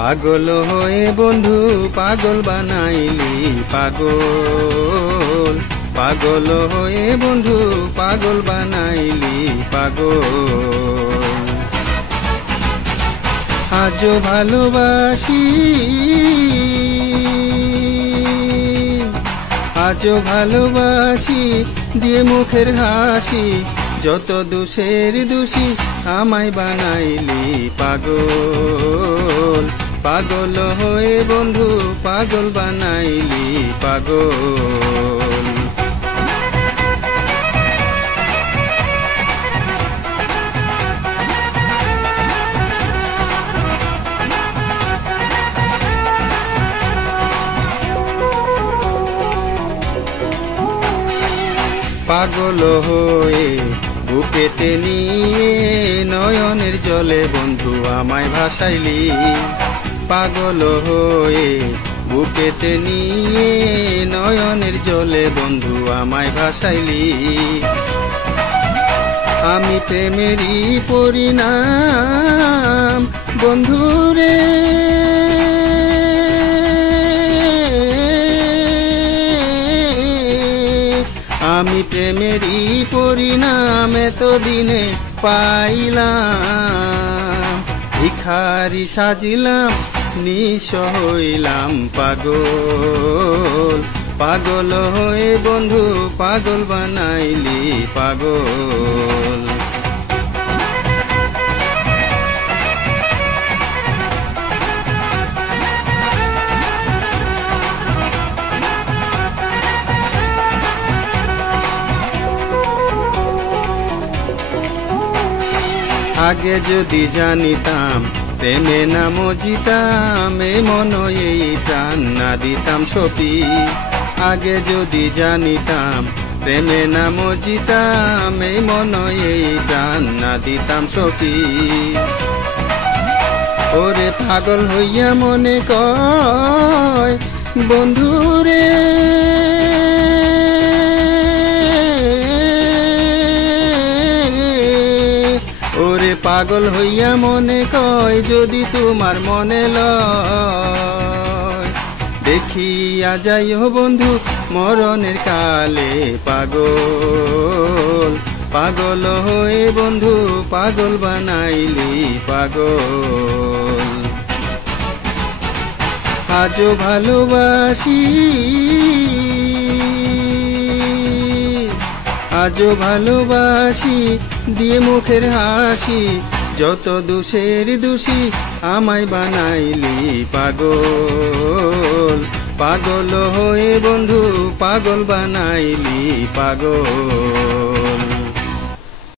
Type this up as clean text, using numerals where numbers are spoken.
পাগল হয়ে বন্ধু পাগল বানাইলি পাগল, পাগল হয়ে বন্ধু পাগল বানাইলি পাগল। আজও ভালোবাসি, আজও ভালোবাসি দিয়ে মুখের হাসি, যত দোষের দোষী আমায় বানাইলি পাগল, পাগল হয়ে বন্ধু পাগল বানাইলি পাগল। পাগল হয়ে বুকেতে নিয়ে নয়নের জলে বন্ধু আমায় ভাসাইলি, পাগল হয়ে বুকেতে নিয়ে নয়নের জলে বন্ধু আমায় ভাসাইলি। আমি প্রেমেরই পরিণাম বন্ধুরে, আমি প্রেমেরই পরিণাম এতদিনে পাইলাম, ভিখারি সাজিলাম নিঃস্ব হইলাম পাগল, পাগল হয়ে বন্ধু পাগল বানাইলি পাগল। আগে যদি জানিতাম প্রেমে না মজিতাম, এ মন এই প্রাণ না দিতাম সপি। আগে যদি জানিতাম প্রেমে না মজিতাম, এ মন এই প্রাণ না দিতাম সপি। ওরে পাগল হইয়া মনে কয় বন্ধুরে, ওরে পাগল হইয়া মনে কয় যদি তোমার মনে লয়, দেখিয়া যাইও বন্ধু মরণের কালে পাগল, পাগল হয়ে বন্ধু পাগল বানাইলি পাগল। আজও ভালোবাসি, আজও ভালোবাসি দিয়ে মুখের হাসি, যত দোষের দোষী আমায় বানাইলি পাগল, পাগল হয়ে বন্ধু পাগল বানাইলি পাগল।